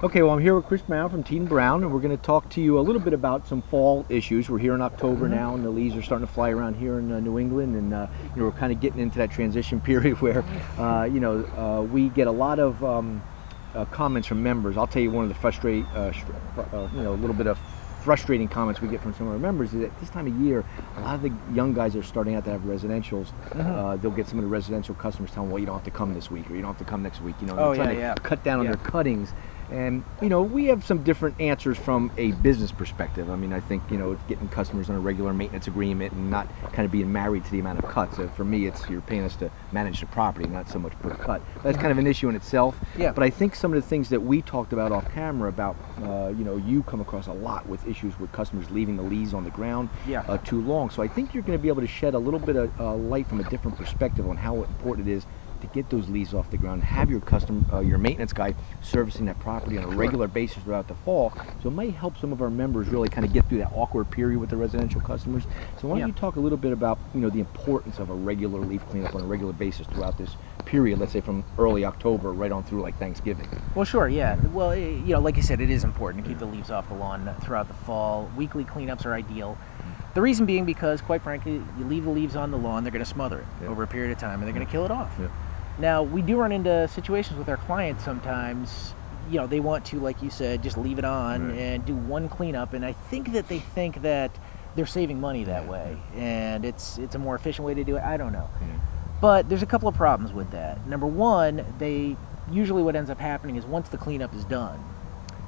Okay, well, I'm here with Chris Brown from Teen Brown, and we're going to talk to you a little bit about some fall issues. We're here in October now, and the leaves are starting to fly around here in New England, and we're kind of getting into that transition period where, we get a lot of comments from members. I'll tell you one of the a little bit of frustrating comments we get from some of our members is that this time of year, a lot of the young guys that are starting out that have residentials, they'll get some of the residential customers telling them, well, you don't have to come this week, or you don't have to come next week. They're trying to cut down on their cuttings. And, we have some different answers from a business perspective. I mean, I think, getting customers on a regular maintenance agreement and not kind of being married to the amount of cuts. For me, it's you're paying us to manage the property, not so much per cut. That's kind of an issue in itself. Yeah. But I think some of the things that we talked about off camera about, you come across a lot with issues with customers leaving the leaves on the ground too long. So I think you're going to be able to shed a little bit of light from a different perspective on how important it is to get those leaves off the ground, have your your maintenance guy servicing that property on a regular basis throughout the fall. So it might help some of our members really kind of get through that awkward period with the residential customers. So why don't you talk a little bit about the importance of a regular leaf cleanup on a regular basis throughout this period, let's say from early October right on through like Thanksgiving. Well, sure, yeah. Well, like you said, it is important to keep the leaves off the lawn throughout the fall. Weekly cleanups are ideal. The reason being because, quite frankly, you leave the leaves on the lawn, they're going to smother it over a period of time, and they're going to kill it off. Now, we do run into situations with our clients sometimes, they want to, like you said, just leave it on and do one cleanup, and I think that they think that they're saving money that way, and it's a more efficient way to do it. I don't know. But there's a couple of problems with that. Number one, usually what ends up happening is once the cleanup is done,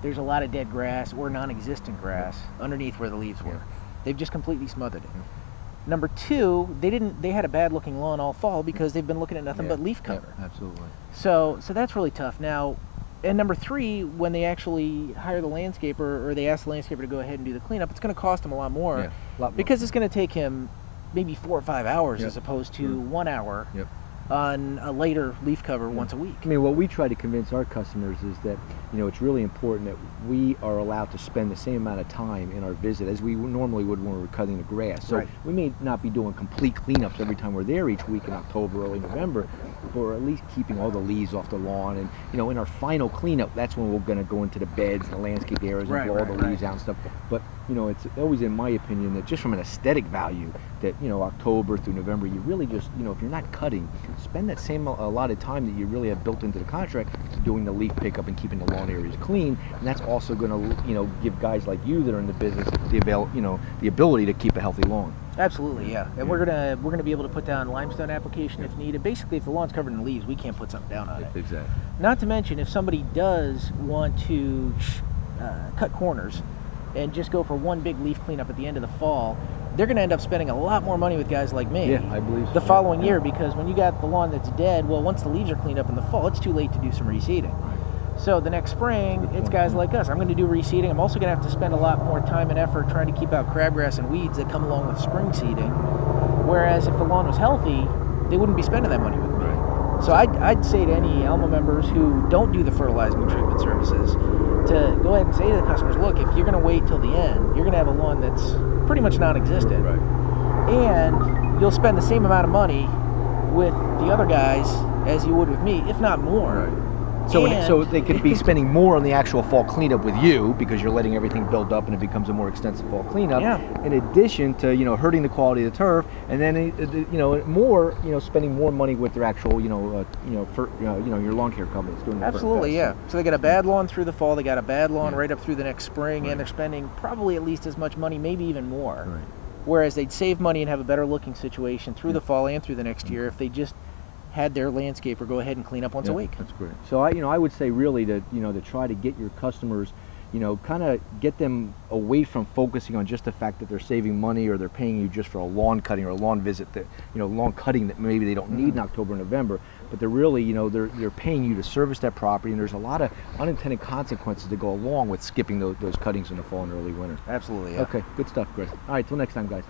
there's a lot of dead grass or non-existent grass underneath where the leaves were. They've just completely smothered it. Number two, they had a bad looking lawn all fall because they've been looking at nothing but leaf cover. Absolutely. So that's really tough. Now, and number three, when they actually hire the landscaper or they ask the landscaper to go ahead and do the cleanup, it's going to cost them a lot more because it's going to take him maybe 4 or 5 hours as opposed to 1 hour on a later leaf cover once a week. I mean, what we try to convince our customers is that, it's really important that we are allowed to spend the same amount of time in our visit as we normally would when we were cutting the grass. So we may not be doing complete cleanups every time we're there each week in October, early November, but we're at least keeping all the leaves off the lawn. And, in our final cleanup, that's when we're going to go into the beds and the landscape areas and blow all the leaves out and stuff. But, it's always in my opinion that just from an aesthetic value that, October through November, you really just, if you're not cutting, spend that same allotted time that you really have built into the contract doing the leaf pickup and keeping the lawn areas clean, and that's also going to give guys like you that are in the business the ability to keep a healthy lawn. Absolutely, yeah. And we're gonna be able to put down limestone application if needed. Basically, if the lawn's covered in leaves, we can't put something down on it. Exactly. Not to mention, if somebody does want to cut corners and just go for one big leaf cleanup at the end of the fall, they're going to end up spending a lot more money with guys like me I believe so. the following year, because when you got the lawn that's dead, well, once the leaves are cleaned up in the fall, it's too late to do some reseeding. So the next spring, it's guys like us. I'm going to do reseeding. I'm also going to have to spend a lot more time and effort trying to keep out crabgrass and weeds that come along with spring seeding, whereas if the lawn was healthy, they wouldn't be spending that money with me. So I'd say to any Alma members who don't do the fertilizing and treatment services to go ahead and say to the customers, look, if you're going to wait till the end, you're going to have a lawn that's pretty much non-existent. And you'll spend the same amount of money with the other guys as you would with me, if not more. So they could be spending more on the actual fall cleanup with you because you're letting everything build up and it becomes a more extensive fall cleanup. In addition to hurting the quality of the turf, and then more spending more money with their actual your lawn care companies doing absolutely So they got a bad lawn through the fall, they got a bad lawn right up through the next spring, and they're spending probably at least as much money, maybe even more. Whereas they'd save money and have a better looking situation through the fall and through the next year if they just had their landscaper go ahead and clean up once a week. That's great. So I would say really to try to get your customers, kind of get them away from focusing on just the fact that they're saving money or they're paying you just for a lawn cutting or a lawn visit that lawn cutting that maybe they don't need in October and November, but they're really they're paying you to service that property, and there's a lot of unintended consequences that go along with skipping those cuttings in the fall and early winter. Absolutely. Okay, good stuff, Chris. All right, till next time, guys.